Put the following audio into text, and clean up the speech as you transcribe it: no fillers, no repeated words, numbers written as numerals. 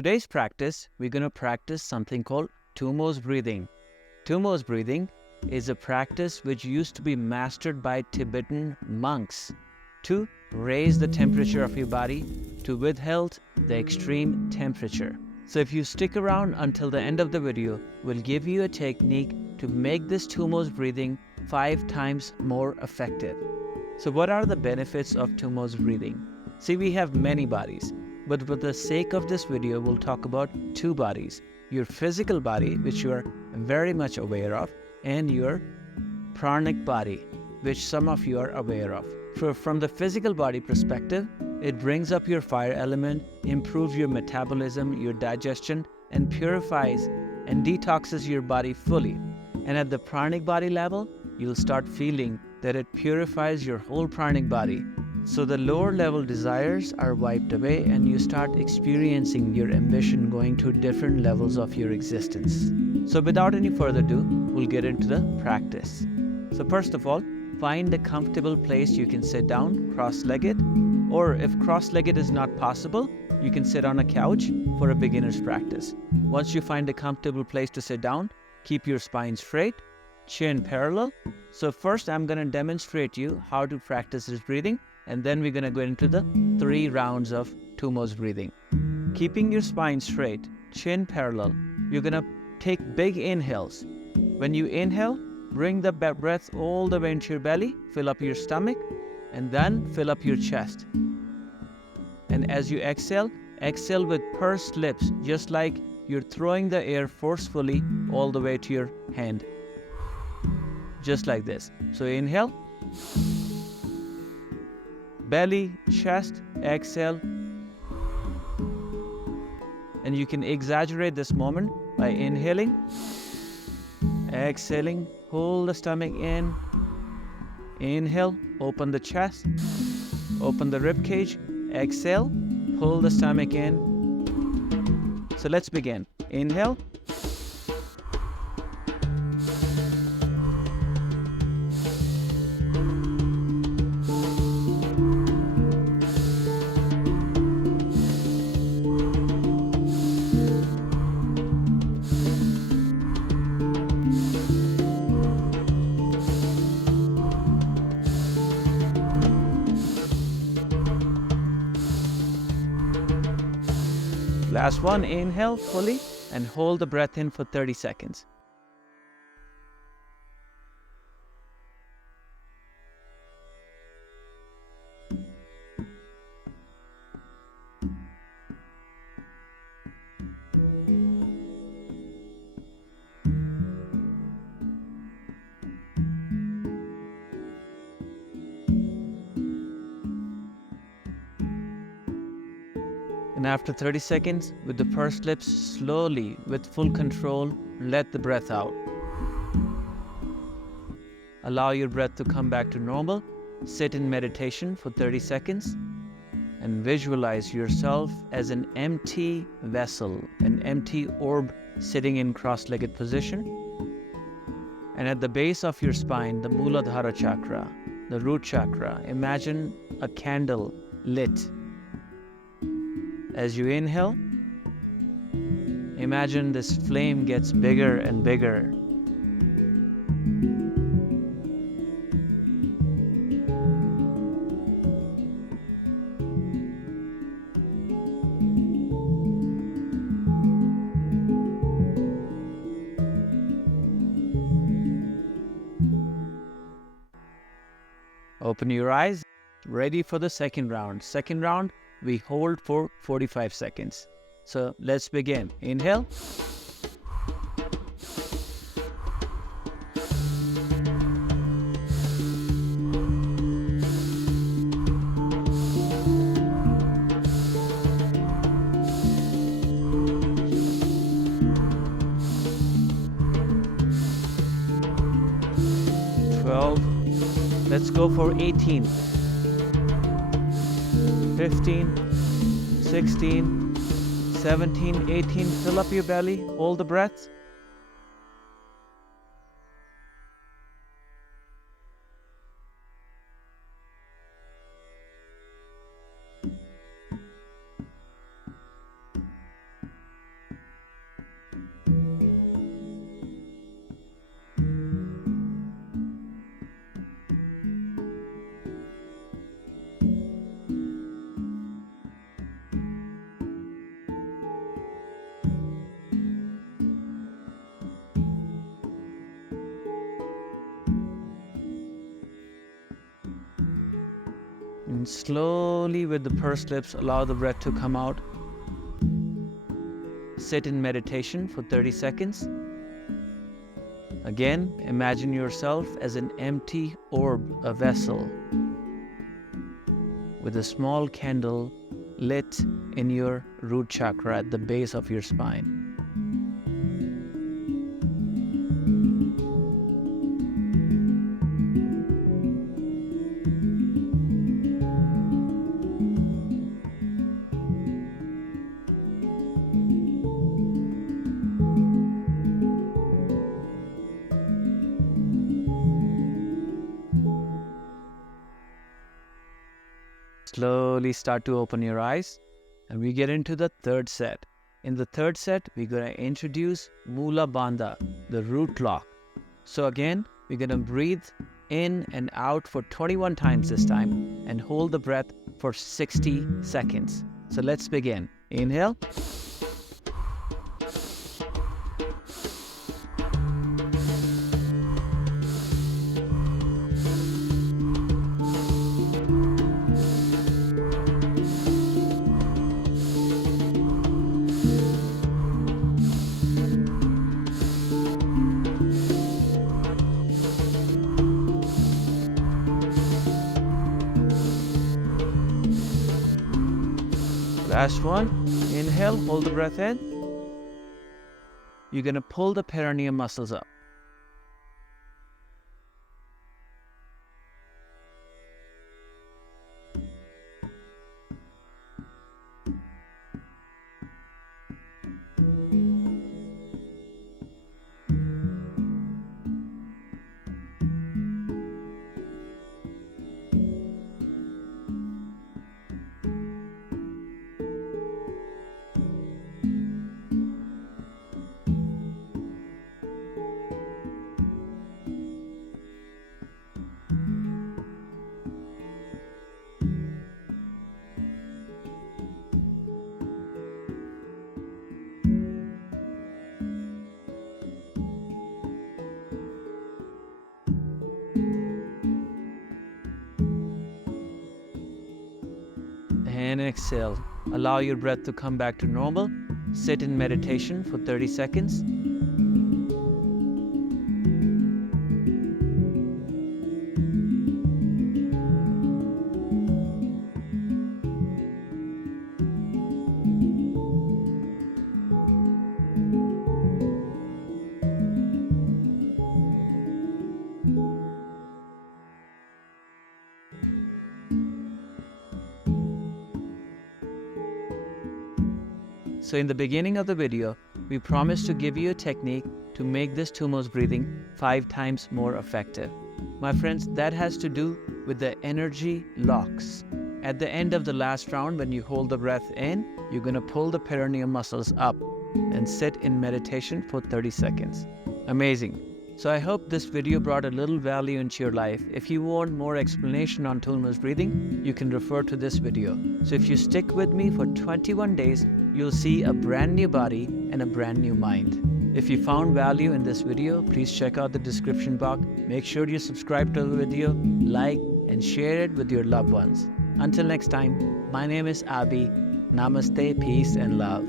Today's practice, we're going to practice something called Tummo Breathing. Tummo Breathing is a practice which used to be mastered by Tibetan monks to raise the temperature of your body, to withhold the extreme temperature. So if you stick around until the end of the video, we'll give you a technique to make this Tummo Breathing 5 times more effective. So what are the benefits of Tummo Breathing? See, we have many bodies, but for the sake of this video, we'll talk about 2 bodies. Your physical body, which you are very much aware of, and your pranic body, which some of you are aware of. From the physical body perspective, it brings up your fire element, improves your metabolism, your digestion, and purifies and detoxes your body fully. And at the pranic body level, you'll start feeling that it purifies your whole pranic body. So the lower level desires are wiped away and you start experiencing your ambition going to different levels of your existence. So without any further ado, we'll get into the practice. So first of all, find a comfortable place you can sit down cross-legged, or if cross-legged is not possible, you can sit on a couch for a beginner's practice. Once you find a comfortable place to sit down, keep your spine straight, chin parallel. So first I'm going to demonstrate you how to practice this breathing, and then we're going to go into the 3 rounds of Tummo Breathing. Keeping your spine straight, chin parallel, you're going to take big inhales. When you inhale, bring the breath all the way into your belly, fill up your stomach, and then fill up your chest. And as you exhale, exhale with pursed lips, just like you're throwing the air forcefully all the way to your hand. Just like this. So inhale, belly, chest, exhale. And you can exaggerate this moment by inhaling, exhaling, hold the stomach in, inhale, open the chest, open the rib cage, exhale, pull the stomach in. So let's begin. Inhale, last one, inhale fully and hold the breath in for 30 seconds. And after 30 seconds, with the pursed lips, slowly, with full control, let the breath out. Allow your breath to come back to normal. Sit in meditation for 30 seconds and visualize yourself as an empty vessel, an empty orb sitting in cross-legged position. And at the base of your spine, the Muladhara chakra, the root chakra, imagine a candle lit. As you inhale, imagine this flame gets bigger and bigger. Open your eyes, ready for the second round. Second round, we hold for 45 seconds. So let's begin. Inhale. Let's go for 18, 15, 16, 17, 18. Fill up your belly, hold the breath. And slowly with the pursed lips, allow the breath to come out. Sit in meditation for 30 seconds. Again, imagine yourself as an empty orb, a vessel, with a small candle lit in your root chakra at the base of your spine. Slowly start to open your eyes, and we get into the third set. In the third set, we're going to introduce Mula Bandha, the root lock. So again, we're going to breathe in and out for 21 times this time and hold the breath for 60 seconds. So let's begin. Inhale. Last one. Inhale, hold the breath in. You're going to pull the perineum muscles up. And exhale. Allow your breath to come back to normal. Sit in meditation for 30 seconds. So in the beginning of the video, we promised to give you a technique to make this Tummo's breathing 5 times more effective. My friends, that has to do with the energy locks. At the end of the last round, when you hold the breath in, you're going to pull the perineum muscles up and sit in meditation for 30 seconds. Amazing. So I hope this video brought a little value into your life. If you want more explanation on Tummo's breathing, you can refer to this video. So if you stick with me for 21 days, you'll see a brand new body and a brand new mind. If you found value in this video, please check out the description box. Make sure you subscribe to the video, like, and share it with your loved ones. Until next time, my name is Abhi. Namaste, peace, and love.